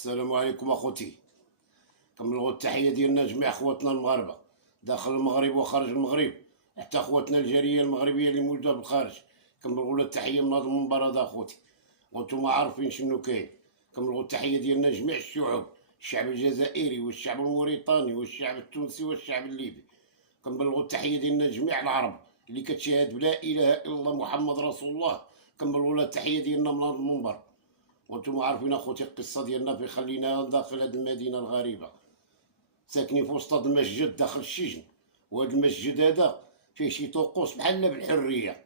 السلام عليكم اخوتي. كنبلغوا التحيه ديالنا لجميع خواتنا المغاربه داخل المغرب وخارج المغرب، حتى خواتنا الجاليه المغربيه اللي موجوده بالخارج. كنبلغوا لها التحيه من هذا المنبر هذا اخوتي، وانتم عارفين شنو كاين. كنبلغوا التحيه ديالنا لجميع الشعوب، الشعب الجزائري والشعب الموريتاني والشعب التونسي والشعب الليبي. كنبلغوا التحيه ديالنا لجميع العرب اللي كتشهد بلا اله الا الله محمد رسول الله. كنبلغوا لها التحيه ديالنا من هذا المنبر. وانتم عارفين اخوتي القصه ديالنا في خلينا داخل هذه المدينه الغريبه، ساكنين في وسط هذا المسجد داخل السجن. وهذا المسجد هذا فيه شي طقوس بحال بالحريه.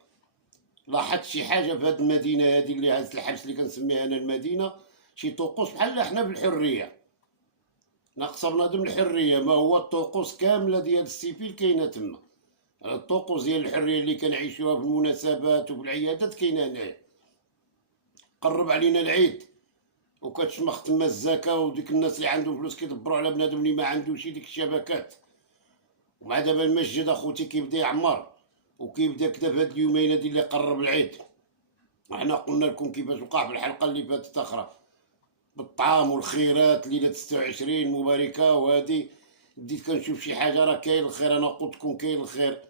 لاحظت شي حاجه في هذه المدينه هذه اللي هزت الحبس اللي كنسميها انا المدينه، شي طقوس بحال حنا بالحريه. ناقصه بنادم الحريه، ما هو الطقوس كامله ديال السيفيل كاينه تما. الطقوس ديال الحريه اللي كنعيشوها في المناسبات وفي العيادات كاينه هنايا. قرب علينا العيد وكتشمخ تما الزكاه، وديك الناس اللي عندهم فلوس كيدبروا على بنادم اللي ما عندوش ديك الشبكات. ومع دابا المسجد اخوتي كيبدا يعمر وكيبدا كدا في هاد اليومين هادي اللي قرب العيد. وحنا قلنا لكم كيفاش وقع في الحلقه اللي فاتت اخرى بالطعام والخيرات ليله 26 مباركه. وهادي بديت كنشوف شي حاجه راه كاين الخير. انا قلت لكم كاين الخير،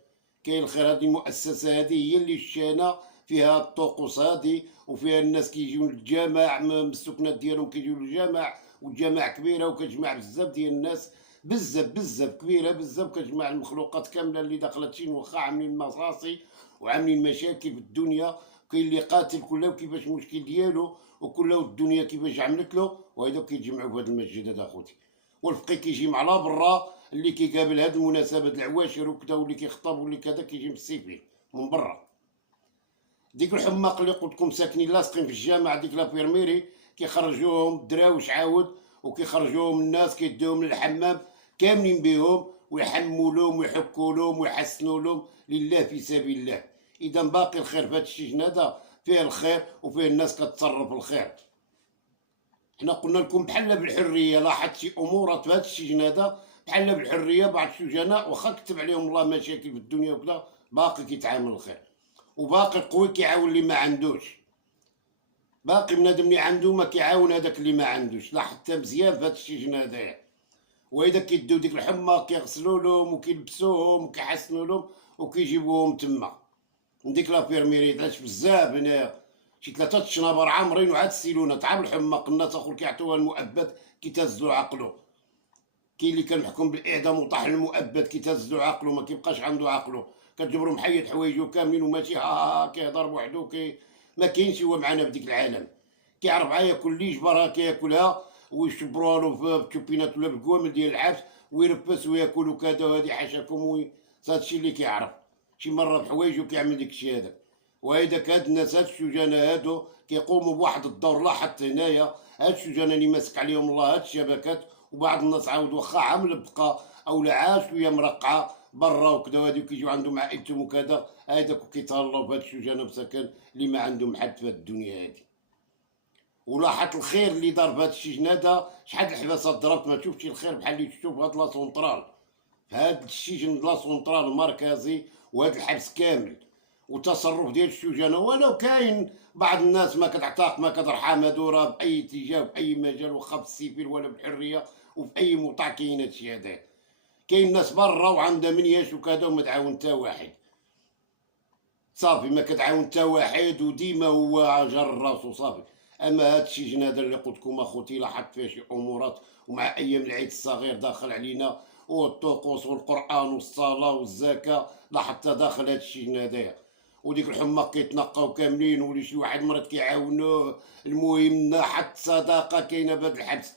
كاين الخير. هذه المؤسسه هذه هي اللي شانه فيها الطقوس هذه، وفيها الناس كيجيو للجامع من السكنات ديالهم كيجيو للجامع، والجامع كبيره وكتجمع بزاف ديال الناس، بزاف كبيره بزاف، كتجمع المخلوقات كامله اللي داخله تشين. واخا عاملين مصاصي وعاملين مشاكل في الدنيا، كاين اللي قاتل كله وكيفاش المشكل ديالو وكله الدنيا كيفاش عملت له، وهذا كيتجمعوا في هذا المسجد هذا اخوتي. والفقيه كيجي مع لا برا اللي كيقابل هاد المناسبات العواشر وكذا، واللي كيخطب واللي كذا كيجي من السيفي من برا. ديك الحماق اللي قلت لكم ساكنين لاصقين في الجامع، ديك لابيرميري كيخرجوهم الدراوش عاود، وكيخرجوهم الناس كيديوهم للحمام كاملين بهم، ويحموا لهم ويحكوا لهم ويحسنوا لهم لله في سبيل الله. اذا باقي الخير في هذا السجن هذا، فيه الخير وفيه الناس كتصرف الخير. حنا قلنا لكم بحال بالحريه. لاحظت شي امورات في هذا السجن هذا بحال بالحريه. بعض السجناء واخا كتب عليهم الله مشاكل في الدنيا وكذا، باقي كيتعامل الخير. وباقي القوي كيعاون اللي ما عندوش، باقي بنادم اللي عنده ما كيعاون هذاك اللي ما عندوش. لاحظتها مزيان في هذا السجن هذايا. واذا كيديو ديك الحمى كيغسلوا لهم وكيلبسوهم وكيحسنوا لهم وكيجيبوهم تما من ديك لابيرميري. طلعت بزاف هنايا، شي 3 شنابر عامرين وعاد السيلونه تاع الحماق. الناس اخر كيعطيوها المؤبد كيتهزوا عقله. كاين اللي كان محكوم بالاعدام وطاح المؤبد كيتهزوا عقله، ما كيبقاش عنده عقله. كتجبرو محيد حوايجو كاملين وماشي ها كيهضر بوحدو. ما كاينش هو معنا في ديك العالم. كيعرف ياكل اللي يجبرها كياكلها، ويشبروها له في التوبينات ولا بالكوامل ديال العفش ويربس وياكل وكذا. وهادي حاشاكم هادشي اللي كيعرف. شي مره بحوايجو كيعمل ديك الشيء هذاك. وهيداك هاد الناس هاد السجناء هادو كيقوموا بواحد الدور. لاحظت هنايا هاد السجناء اللي ماسك عليهم الله هاد الشبكات. وبعض الناس عاود واخا عامل بقى او لا عاش شويه مرقعه برا وكذا، وهادي كيجيو عندهم عائلتهم وكذا، هذاك كيتهلاو في هاد السجناء مساكن اللي ما عندهم حد في هاد الدنيا هادي. ولاحظت الخير اللي دار في هاد السجن هذا. شحال الحباسات ضربت ما شفتش الخير بحال اللي شفتو في هاد لا سونطرال، في هاد السجن لا سونطرال المركزي وهاد الحبس كامل. وتصرف ديال السجناء ولو كاين بعض الناس ما كتعتاق ما كترحم، هادو راه باي اتجاه باي مجال، واخا في السيفيل ولا بالحريه وفي اي موطع كاين هادشي هذا. كاين ناس برا وعندها منياش وكذا وما تعاون حتى واحد، صافي ما كتعاون حتى واحد، وديما هو جر راسو صافي. اما هاد السجن هذا اللي قلت لكم اخوتي لاحظت فيه شي امورات. ومع ايام العيد الصغير داخل علينا، والطقوس والقران والصلاه والزكاه لاحظتها داخل هاد السجن هذايا. وديك الحماق كيتنقاو كاملين، ولي شي واحد مرض كيعاونوه. المهم حتى صداقه كاينه بهاد الحبس.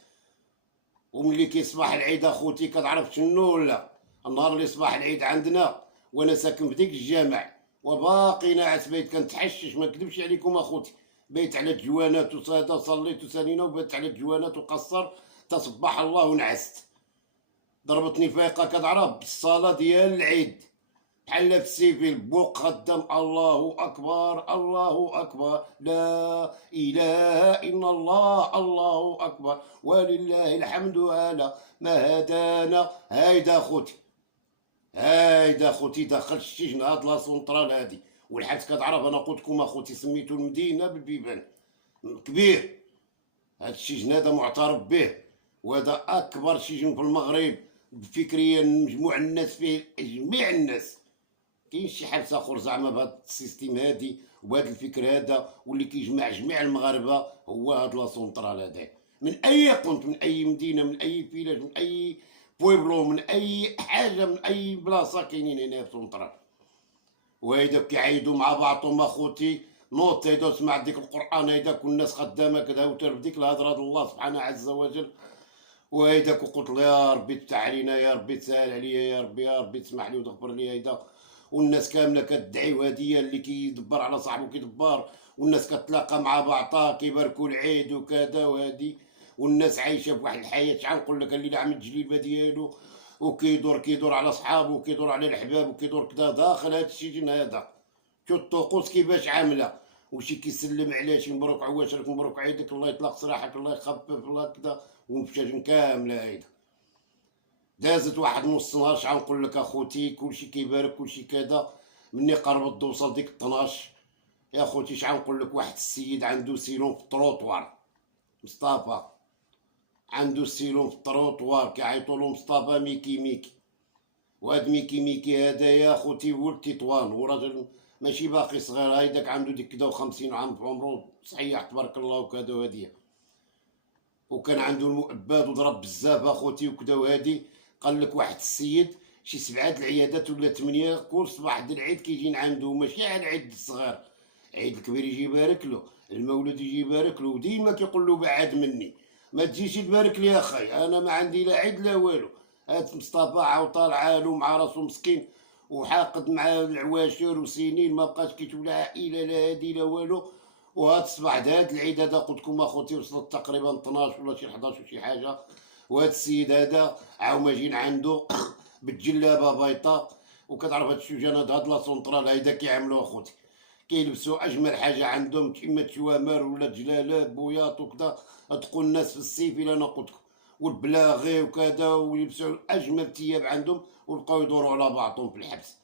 وملي كيصبح العيد اخوتي كتعرف شنو ولا؟ النهار اللي صباح العيد عندنا وانا ساكن في ديك الجامع وباقي ناعس بيت كنتحشش، ما نكذبش عليكم اخوتي. بيت على الجوانات وصادا صليت وسالينا وبيت على الجوانات وقصر تصبح الله ونعست. ضربتني فايقه كتعرف بالصلاه ديال العيد بحال في السيفيل بوق خدام. الله اكبر الله اكبر لا اله الا الله الله اكبر ولله الحمد على ما هدانا. هايدا خوتي هايدا خوتي دخل السجن هاد لا سونطرال هادي. والحبس كتعرف انا قلت لكم اخوتي سميتو المدينه بالبيبان كبير. هاد السجن هذا معترف به، وهذا اكبر سجن في المغرب فكريا. مجموع الناس فيه جميع الناس. كاين شي حبس اخر زعما بهذا السيستيم هادي وبهذا الفكر هذا، واللي كيجمع جميع المغاربه هو هاد لا سونطرال هذا. من اي قنت، من اي مدينه، من اي فيلاج، من اي بويبلو، من اي حاجه، من اي بلاصه كاينين هنا في سونطرال. وهيدا كيعايدوا مع بعضهم اخوتي. نوض هيدا سمع ديك القران هيداك والناس خدامه كذا وترب ديك الهضره د الله سبحانه عز وجل. وهيداك وقلت له يا ربي تفتح علينا، يا ربي تسهل عليا، يا ربي يا ربي تسمح لي وتغفر لي هيدا. والناس كامله كتدعي، وهادي اللي كيدبر على صاحبه كيدبر، والناس كتلاقى مع بعضها كيباركوا العيد وكذا وهادي. والناس عايشه بواحد الحياه، شحال نقول لك اللي عامل الجليبه ديالو وكيدور على صحابه وكيدور على الحباب وكيدور كذا داخل هاد السجن هذا. شو الطقوس كيفاش عامله، وشي كيسلم على شي مبروك عواشرك، مبروك عيدك، الله يطلق سراحك، الله يخفف الله كذا. ومشاجن كامله هيدا دازت واحد نص نهار. شحال نقول لك اخوتي كلشي كيبارك كلشي كذا. مني قربت توصل ديك 12 يا خوتي، شحال نقول لك واحد السيد عنده سيلون في التروطوار. مصطفى عنده سيلون في التروطوار كيعيطوا له مصطفى ميكي ميكي. وهاد ميكي ميكي هذا يا خوتي ولد تطوان، وراجل ماشي باقي صغير، هيداك عنده ديك كدا و50 عام في عمرو، صحيح تبارك الله وكذا وهادي. وكان عنده المؤبد وضرب بزاف اخوتي وكذا وهادي. قال لك واحد السيد شي 7 العيادات ولا 8 كل صباح د العيد كيجي عنده، ماشي على العيد الصغير، عيد الكبير يجي يبارك له، المولود يجي يبارك له. وديما كيقول له بعد مني ما تجيش تبارك لي اخي، انا ما عندي لا عيد لا والو. هاد مصطفى عاوطال عالو مع راسو مسكين وحاقد مع العواشر وسنين ما بقاش كيشوف لا عائله لا هادي لا والو. وهاد الصباح هاد العيد هذا قلت لكم اخوتي وصلت تقريبا 12 ولا شي 11 وشي حاجه. وهاد السيد هذا عاوما جين عنده بالجلابه بيضاء. وكتعرف هاد الشجنات هاد لا سونطرال هيدا كيعملوا اخوتي، كيلبسوا اجمل حاجه عندهم، اما تشوامر ولا جلالات بوياط وكذا. تقول الناس في الصيف الا انا قلت لكم، والبلاغي وكذا، ويلبسوا اجمل ثياب عندهم، ويبقاو يدوروا على بعضهم في الحبس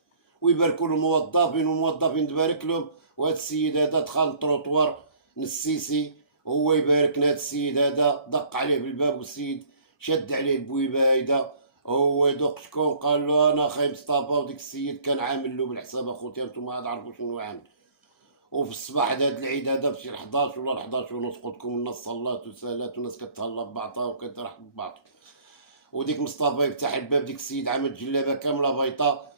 ويباركوا الموظفين، والموظفين تبارك لهم. وهذا السيد هذا دخل التروطوار نسيسي، هو يباركنا. هذا السيد هذا دق عليه بالباب، والسيد شد عليه البويبه هيدا. هو يدق شكون؟ قال له انا خاي مصطفى. وديك السيد كان عامل له بالحساب اخوتي، انتم ما تعرفوا شنو عامل. وفي الصباح هذا العيد هذا في شي 11 ولا 11 ونص قلت لكم الناس صلات وسالات والناس كتهلا ببعضها وكترحب ببعض. وديك مصطفى يفتح الباب، ديك السيد عامل جلابه كامله بيضاء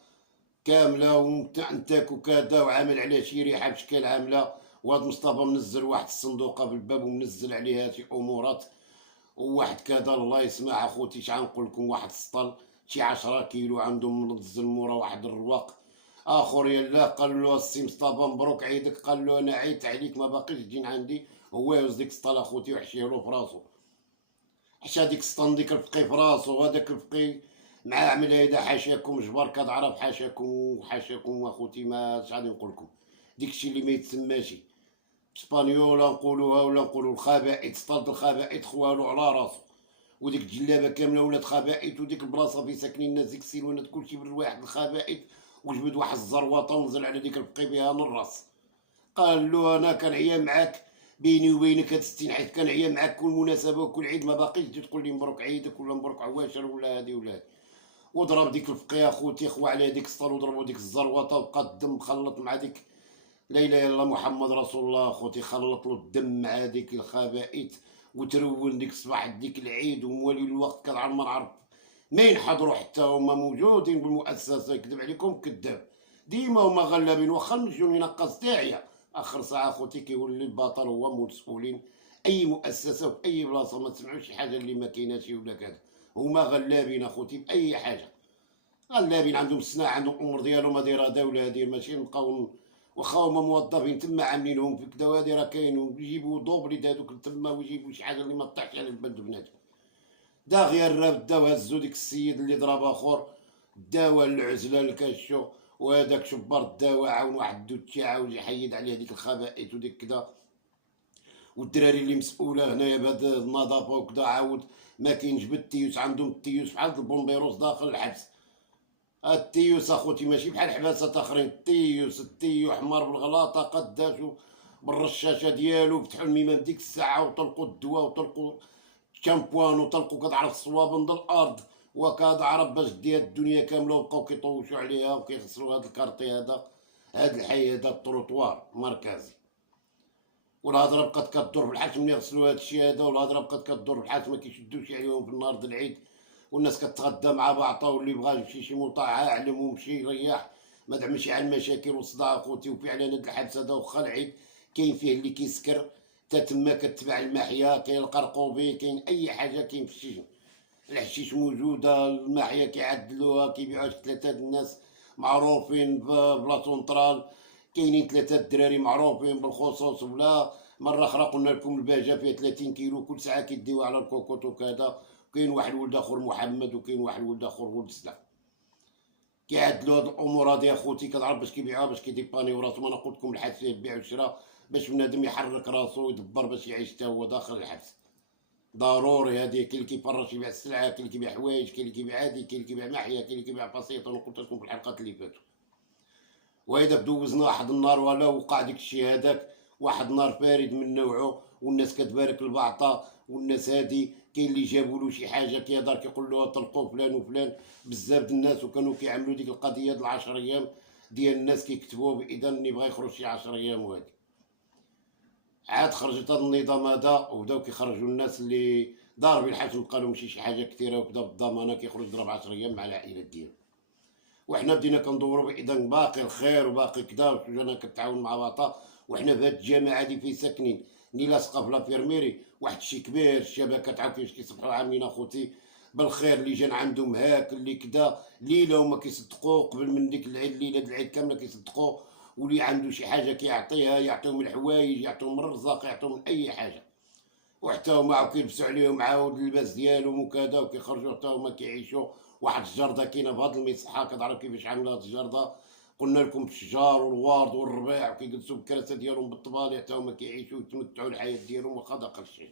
كامله ومتنتك وكذا، وعامل عليه شي ريحه بشكل عامله. وهاد مصطفى منزل واحد الصندوقه في الباب ومنزل عليها شي امورات وواحد كذا. الله يسمع اخوتي، شحال نقول لكم، واحد السطل شي 10 كيلو عندهم منزل مورا واحد الرواق اخر. يلا قال له السي مصطفى مبروك عيدك. قال له انا عيت عليك ما باقيش تجين عندي. هو يهز ديك السطل اخوتي وحشيه له في راسو، حشا ديك السطن ديك الفقي في راسو. هذاك الفقي مع عمل هيدا حاشاكم جبار كتعرف، حاشاكم وحاشاكم اخوتي. ما شحال نقول لكم ديكشي اللي ما يتسماشي اسبانيولا نقولوها ولا نقولوا الخبائث. سطل الخبائث خوالو على راسو، وديك الجلابه كامله ولات خبائث. وديك البلاصه في ساكنين الناس ديك السيلونات كلشي بالرواح الخبائث. وجبد واحد الزروطه ونزل على ديك الفقي بها من الراس. قال له انا كنعيا معاك، بيني وبينك هاد 60 حيت كنعيا معاك كل مناسبه وكل عيد، ما باقيش تجي تقول لي مبروك عيدك ولا مبروك عواشر ولا هادي ولا هادي. وضرب ديك الفقيه اخوتي، خوا عليه ديك السطر وضربوا ديك الزروطه، وبقى الدم مخلط مع ديك لا اله الا الله محمد رسول الله اخوتي. خلط له الدم مع ديك الخبائث وترول ديك الصباح ديك العيد وموالي الوقت. كنعرف ما نعرف ما ينحضروا حتى هما موجودين بالمؤسسه. يكذب عليكم كذاب، ديما هما غلابين. واخا نمشيو ينقص تاعيا اخر ساعه اخوتي كيولي البطل هو مسؤولين. اي مؤسسه في اي بلاصه ما تسمعوش شي حاجه اللي ما كايناش ولا كذا. هما غلابين اخوتي باي حاجه، غلابين عندهم الصناعه، عندهم الامور ديالهم. هادي راه دوله، هادي ماشي نبقاو واخا هما موظفين تما عاملينهم في كدا. هادي راه كاين ويجيبوا دوبلي هادوك تما ويجيبوا شي حاجه اللي ما طاحش على البلد بنادم. دا غير راه داو هزو ديك السيد اللي ضرب اخر، داوى العزله الكاشو. وهذاك شبر الدواء عاون واحد الدوتشي عاود يحيد عليه هذيك الخبائث وديك كدا. والدراري اللي مسؤوله هنايا بهاد النظافه وكدا عاود ما كاينش بالتيوس. عندهم التيوس بحال البومبيروس داخل الحبس. التيوس اخوتي ماشي بحال حباسات اخرين، التيوس التيو حمار بالغلاطه قداش بالرشاشه ديالو، فتحوا الميمه ديك الساعه وطلقوا الدواء وطلقوا الشامبوان وطلقوا كتعرف الصوابن د الارض وكتعرف باش ديال الدنيا كامله، وبقاو كيطوشوا عليها وكيغسلوا هاد الكارطي هاد الحي هذا التروطوار مركزي. والهضره بقات كدور في الحبس ملي غسلوا هاد الشيء هذا، والهضره بقات كدور في الحبس ما كيشدوش عليهم في النهار د العيد، والناس كتغدى مع بعضها، واللي بغا يمشي شي مطاعه علم ومشي ريح، ما تعملش على المشاكل والصداع اخوتي. وفعلا هاد الحبس هذا واخا العيد كاين فيه اللي كيسكر تا تما كتباع المحيا، كاين القرقوبي، كاين اي حاجه، كاين في السجن الحشيش موجوده، المحيا كيعدلوها كيبيعوها ثلاثه الناس معروفين بلا سونطرال، كاينين ثلاثه الدراري معروفين بالخصوص. ولا مره اخرى قلنا لكم الباجه فيها 30 كيلو كل ساعه كيديوها على الكوكوط وكذا. كاين واحد ولد اخر محمد، وكاين واحد ولد اخر ولد سلام، كيعدلوا هاد الامور هادي اخوتي. كتعرف باش كيبيعوها باش كيديبانيو راسهم. انا قلت لكم الحبس فيه البيع والشراء باش بنادم يحرك راسو ويدبر باش يعيش حتى هو داخل الحبس، ضروري. هادي كاين اللي كيفرش يبيع السلعه، كاين اللي كيبيع حوايج، كاين اللي كيبيع هادي، كاين اللي كيبيع محيا، كاين اللي كيبيع بسيط. انا قلت لكم في الحلقات اللي فاتوا. واذا دوزنا واحد النهار ولا وقع ديك الشيء هذاك، واحد النهار فريد من نوعه، والناس كتبارك لبعضها، والناس هادي كاين اللي جابوا له شي حاجه كيهضر كيقول له طلقوا فلان وفلان. بزاف د الناس وكانوا كيعملوا ديك القضيه د 10 ايام ديال الناس كيكتبوا باذا اللي بغا يخرج شي 10 ايام. وهادي عاد خرجت هذا النظام هذا، وبداو كيخرجوا الناس اللي ضاربين الحبس مبقى لهم شي حاجه كثيره، وكذا بالضمانه كيخرج ضرب 10 ايام مع العائلات ديالو. وحنا بدينا كندوروا باذا باقي الخير وباقي كذا، وجانا كنتعاون مع بعضها. وحنا في هاد الجامعه هادي فين ساكنين اللي لاصقه في لافيرميري، واحد الشيء كبير الشبكه تعاود كيفاش كيصبحوا عاملين اخوتي بالخير. اللي جان عندهم هاك اللي كذا ليله وما كيصدقوا قبل من ديك العيد، ليله العيد كامله كيصدقوا، واللي عنده شي حاجه كيعطيها، يعطيهم الحوايج، يعطيهم الرزاق، يعطيهم اي حاجه. وحتى هما عاود كيلبسوا عليهم عاود اللباس ديالهم وكذا، وكيخرجوا حتى هما كيعيشوا. واحد الجرده كاينه في هاد المصحه، كتعرف كيفاش عامله هاد الجرده. قلنا لكم الشجار والورد والربيع، وكيجلسوا بالكراسه ديالهم بالطبالي، حتى هما كيعيشوا ويتمتعوا الحياه ديالهم واخا داخل الشيء.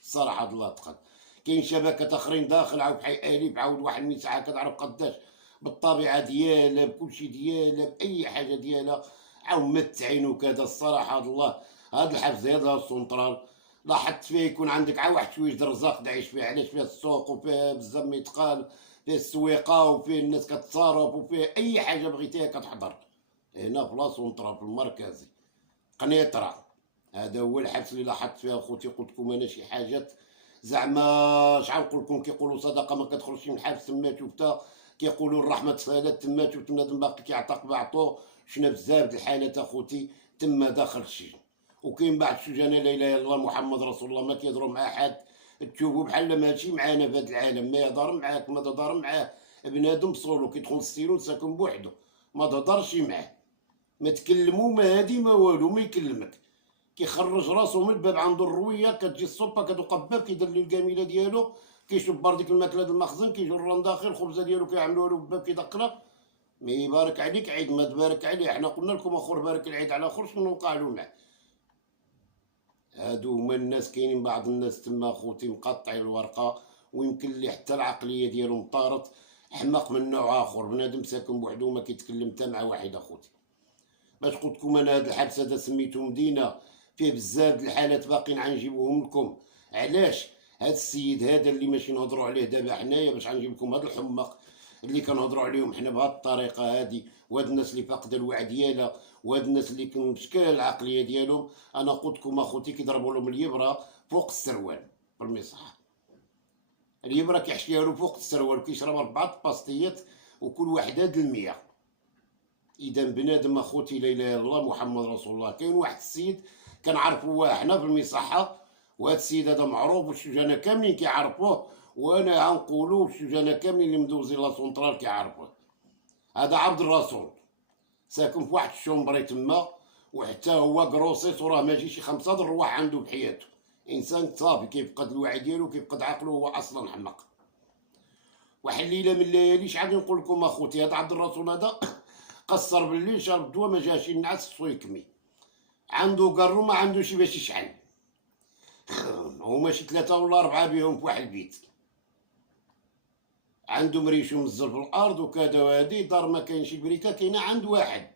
الصراحه الله تقد. كاين شبكات اخرين داخل عاود بحال اليف، عاود واحد المساحه كتعرف قداش بالطبيعه ديالها بكلشي ديالها باي حاجه ديالها، عاود متعين وكذا. الصراحه الله هاد الحبس هذا السونطرال لاحظت فيه يكون عندك عا واحد شويه د الرزاق تعيش فيه. علاش؟ فيه السوق، وفيه بزاف ما يتقال، فيه السويقه، وفيه الناس كتصارف، وفيه اي حاجه بغيتيها كتحضر هنا في لاصونطرا في المركزي قنيطره. هذا هو الحبس اللي لاحظت فيه اخوتي. قلت لكم انا شي حاجات زعما شحال نقول لكم، كيقولوا صدقه ما كتخرجش من الحبس تما شفتها، كيقولوا الرحمه تفالت تما شفت بنادم باقي كيعتق بعطو. شفنا بزاف د الحالات اخوتي تما داخل السجن. وكاين بعض السجناء لا اله الا الله محمد رسول الله ما كيهضروا مع حد، تشوفوا بحال ماشي معانا في هذا العالم، ما يهضر معاك، ما تهضر معاه. بنادم صولو كيدخل للسيرون ساكن بوحدو، ما تهضرش معاه، ما تكلمو، ما هادي ما والو، ما يكلمك. كيخرج راسو من الباب عنده الرويه، كتجي الصوبه كتوقف باب، كيدير ليه الكاميله ديالو، كيشبر ديك الماكله ديال المخزن، كيجي الران داخل الخبزه ديالو كيعملوها له بالباب كيدقلها. مي يبارك عليك عيد ما تبارك عليه. حنا قلنا لكم اخر بارك العيد على اخر، شنو وقع له معاه؟ هادو هما الناس. كاينين بعض الناس تما خوتي مقطعين الورقه، ويمكن لي حتى العقليه ديالهم طارت. حماق من نوع اخر، بنادم ساكن بوحدو ما كيتكلم حتى مع واحد اخوتي. باش قلت لكم انا هاد الحبس هذا سميتو مدينه، فيه بزاف د الحالات باقيين غنجيبوهم لكم. علاش؟ هاد السيد هذا اللي ماشي نهضروا عليه دابا حنايا، باش غنجيب لكم هاد الحماق اللي كنهضروا عليهم حنا بهاد الطريقه هادي، وهاد الناس اللي فاقده الوعي ديالها، وهاد الناس اللي مشكله العقليه ديالهم. انا قلت لكم اخوتي كيضربوا لهم اليبره فوق السروال بالمصحه، اليبره كيحشيها له فوق السروال، وكيشرب 4 باستيات وكل وحده د 100. اذا بنادم اخوتي لا اله الا الله محمد رسول الله. كاين واحد السيد كنعرفوه حنا في المصحه، وهذا السيد هذا معروف والسجناء كاملين كيعرفوه، وانا غنقولوا السجناء كاملين اللي مدوزين لا سونطرال كيعرفوه. هذا عبد الرسول ساكن في واحد الشومبري تما، وحتى هو كروسيس، وراه ماشي شي 5 د الرواح عنده بحياته. انسان صافي كيفقد الوعي ديالو، كيفقد عقله، هو اصلا حمق. واحد الليله من الليالي شحال نقول لكم اخوتي، هذا عبد الرسول هذا قصر بالليل، شرب الدواء ما جاش النعاس خصو يكمي، عنده قرو ما عنده شي باش يشحن. هما شي 3 ولا 4 بيهم في واحد البيت، عنده مريشو مزل في الارض وكذا، وهادي دار ما كاينش البريكه كاينه عند واحد.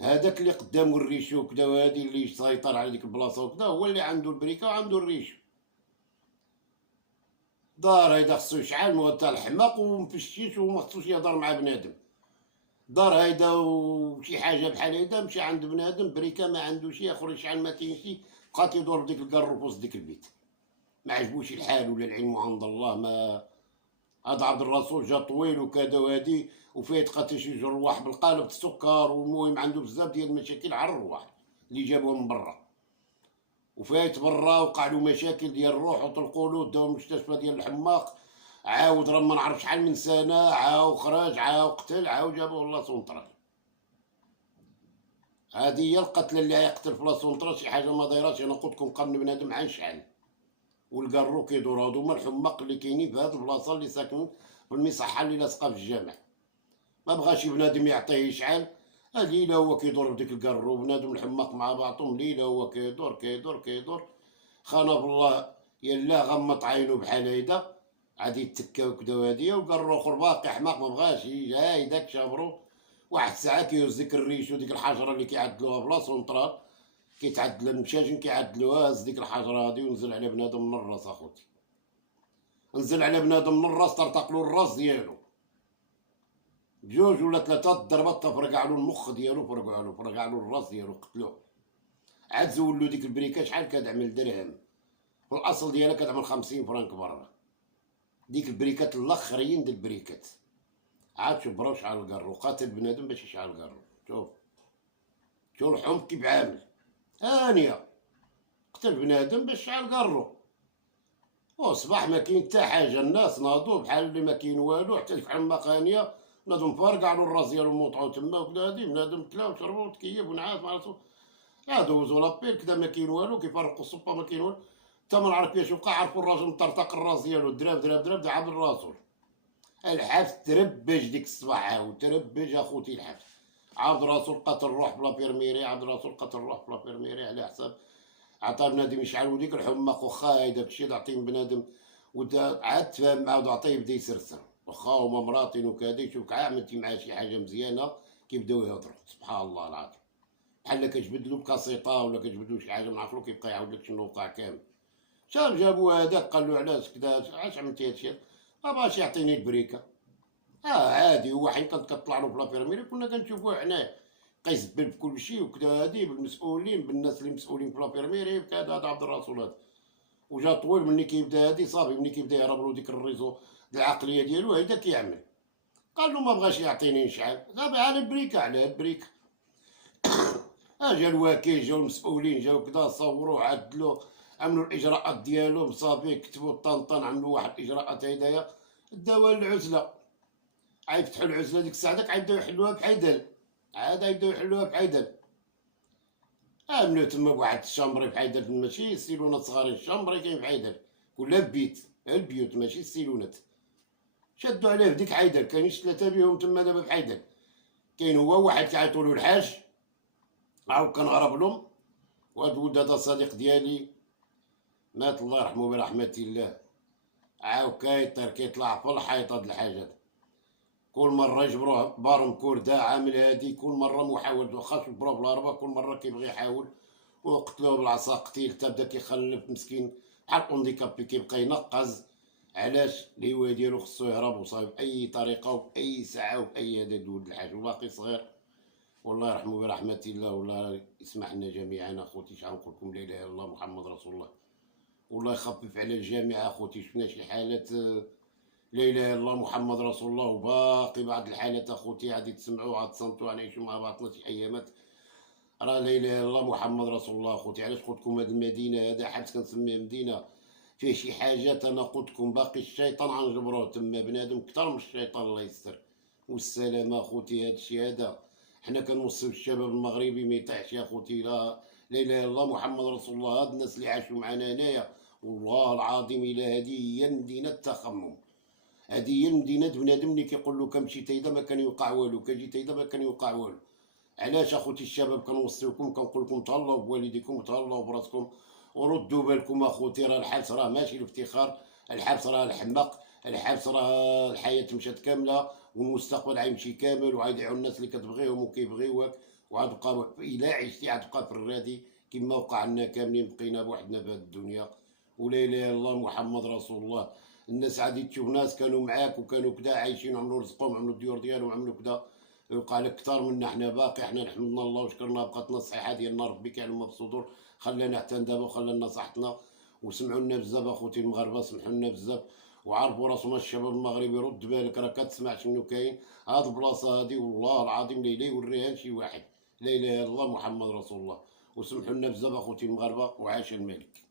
هذاك اللي قدامه الريشو وكدا وهادي اللي يسيطر على ديك البلاصه وكدا هو اللي عنده البريكه وعنده الريشو. دار هيدا خصو يشعل موتا الحماق ومفشيش وما خصوش يهضر مع بنادم. دار هيدا وشي حاجه بحال هيدا مشى عند بنادم بريكه ما عندوش ياخر يشعل ما كاينش، بقى تيدور بديك الكرو في وسط ديك البيت. ما عجبوش الحال ولا العلم عند الله. ما هذا عبد الرسول جا طويل وكذا وهادي وفيه تقاتيش يجي الرواح بالقالب السكر، والمهم عنده بزاف ديال المشاكل على الرواح اللي جابوها من برا. وفايت برا وقع له مشاكل ديال الروح وطلقوا له داو المستشفى ديال الحماق. عاود راه ما نعرف شحال من سنه عاود خرج عاود قتل عاود جابوه لا سونطرال. هذه هي القتله اللي يقتل في لا سونطرال شي حاجه ما دايراش. انا قلت لكم قرن بنادم عن شحال والقرو كيدور. هادو هما الحماق اللي كاينين في هاد البلاصه اللي ساكنين في المصحه اللي لاصقه في الجامع. ما بغاش بنادم يعطيه يشعل. ليله هو كيدور بديك القرو بنادم الحماق مع بعضهم. ليله هو كيدور كيدور كيدور خانا بالله يلا غمط عينو بحال هيدا عادي يتكا وكدا وهادية. وقرو اخر باقي حماق ما بغاش هايداك شابرو. واحد الساعه كيهز ديك الريش وديك الحجره اللي كيعدلوها بلا سونطرال كيتعدل المشاجن كيعدلوها. هز ديك الحجره هادي ونزل على بنادم من الراس اخوتي. نزل على بنادم من الراس طرطقلو الراس ديالو بجوج ولا ثلاثه ضربات تفرقع له المخ ديالو فرقع له الراس ديالو قتلوه. عاد زولو ديك البريكه شحال كتعمل درهم في الاصل ديالها كتعمل 50 فرانك برا. ديك البريكات الاخرين ديال البريكات عاد شبرا وشعل القرو قاتل بنادم باش يشعل القرو. شوف الحمق كيف عامل. هانيه قتل بنادم باش يشعل القرو. وصباح ما كاين حتى حاجه. الناس ناضوا بحال اللي ما كاين والو. حتى ديك حماق هانيه بنادم فرقع له الراس ديالو موطعو تما وكدا هادي. بنادم كلا وشربو وتكيف ونعاس مع راسو. دوزو لابيل كدا ما كاين والو كيفرقوا الصبا ما كاين والو. تا ما نعرف كيفاش وقع. عرفوا الراجل مطرطق الراس ديالو دراب دا عبد الرسول. الحبس تربج ديك الصباح عاود تربج اخوتي الحبس. عبد الرسول قتل الروح بلا بيرميري. عبد الرسول قتل الروح بلا بيرميري على حساب عطا بنادم يشعل. وديك الحماق واخا هيدا داكشي تعطيه بنادم ودا عاد تفاهم معاه وعطيه يبدا يسرسر. واخا هما مراتين وكذا يشوفك عا عملتي معاه شي حاجه مزيانه كيبداو يهضروا. سبحان الله العظيم بحال كتجبدلو بكاسيطه ولا كتجبدلو شي حاجه معرفلو كيبقى يعاود لك شنو وقع كامل. شاف جابو هذاك قال له علاش كدا علاش عملتي هادشي. ما بغاش يعطيني البريكه. عادي هو حين كانت كطلع له بلا بيرميري كنا كنشوفوه حناه بقى يزبل بكل شيء وكدا هادي بالمسؤولين بالناس اللي مسؤولين بلا بيرميري هذا عبد الرسول هذا. وجا طويل مني كيبدا هادي صافي مني كيبدا يهرب له ديك الريزو العقليه ديالو هيدا كيعمل. قال له ما بغاش يعطيني نشعل صافي على البريكه على البريكه. جا الوكيل جاو المسؤولين جاو كدا صوروه عدلوه عملوا الاجراءات ديالهم صافي كتبوا الطنطان عملوا واحد الاجراءات هيدايا داوها للعزله. عيفتحوا العزله ديك الساعه داك عيبداو يحلوها بحيدل. عاد يبداو يحلوها بحيدل. عملوا تما بواحد الشامبري بحيدل ماشي السيلونات صغارين. الشامبري كاين بحيدل كلها بيت البيوت ماشي السيلونات. شدوا عليه بديك حيدل كاينش ثلاثه بيهم تما دابا بحيدل. كاين هو واحد كيعيطوا له الحاج عاود كنهرب لهم. وهاد ولد هذا صديق ديالي مات الله يرحمه برحمة الله. عاود كيطير كيطلع في الحيط هاد الحاجات. كل مرة يجبروه بارم كوردا عامل هادي كل مرة محاول واخا جبروه بالهربة كل مرة كيبغي يحاول وقتلوه بالعصا قتيل. تبدا كيخلف مسكين بحال اونديكابي كيبقى ينقز. علاش الهواية ديالو خصو يهرب وصايب بأي طريقة وبأي ساعة وبأي هذا ولد الحاج وباقي صغير. والله يرحمه برحمة الله والله يسمح لنا جميعا اخوتي. شحال نقول لكم لا اله الا الله محمد رسول الله. والله يخفف على الجميع اخوتي. شفنا شي حالات لا اله الا الله محمد رسول الله وباقي بعض الحالات اخوتي غادي تسمعوا عاد تصنتوا غنعيشوا مع بعضنا شي ايامات. راه لا اله الا الله محمد رسول الله اخوتي. علاش قلت لكم هذه المدينه هذا حبس كنسميه مدينه فيه شي حاجات. انا قلت لكم باقي الشيطان غنجبروه تما بنادم كثر من الشيطان الله يستر. والسلامه اخوتي. هذا الشيء هذا حنا كنوصيو الشباب المغربي ما يطيحش يا اخوتي. لا اله الا الله محمد رسول الله. هاد الناس اللي عاشوا معنا هنايا والله العظيم الى هذه هي مدينه التخمم. هذه هي المدينه بنادم اللي كيقول له كنمشي تايدا ما كان يوقع والو كنجي تايدا ما كان يوقع والو. علاش اخوتي الشباب كنوصيوكم كنقول لكم تهلاو بوالديكم وتهلاو براسكم وردوا بالكم اخوتي. راه الحبس راه ماشي الافتخار. الحبس راه الحماق. الحبس راه الحياه مشات كامله والمستقبل غيمشي كامل وغيضيعوا الناس اللي كتبغيهم وكيبغيوك وغتبقى إلا عشتي غتبقى في الرادي كما وقع لنا كاملين، بقينا بوحدنا في هاد الدنيا. ولا إله إلا الله محمد رسول الله. الناس عادي تشوف ناس كانوا معاك وكانوا كدا عايشين وعملوا رزقهم، عملوا الديور ديالهم، عملوا كدا، يوقع لك كثار منا حنا باقي. حنا نحمدنا الله وشكرنا، بقاتنا الصحة ديالنا، ربي كيعلم ما في الصدور، خلانا حتى دابا وخلانا صحتنا. وسمعوا لنا بزاف اخوتي المغاربه، سمحوا لنا بزاف وعرفوا راسهم. الشباب المغربي رد بالك، راه كتسمع شنو كاين. هاد البلاصه هادي والله العظيم لا يوريها لشي واحد. لا اله الا الله محمد رسول الله. وسمحوا لنا بزاف اخوتي المغاربه، وعاش الملك.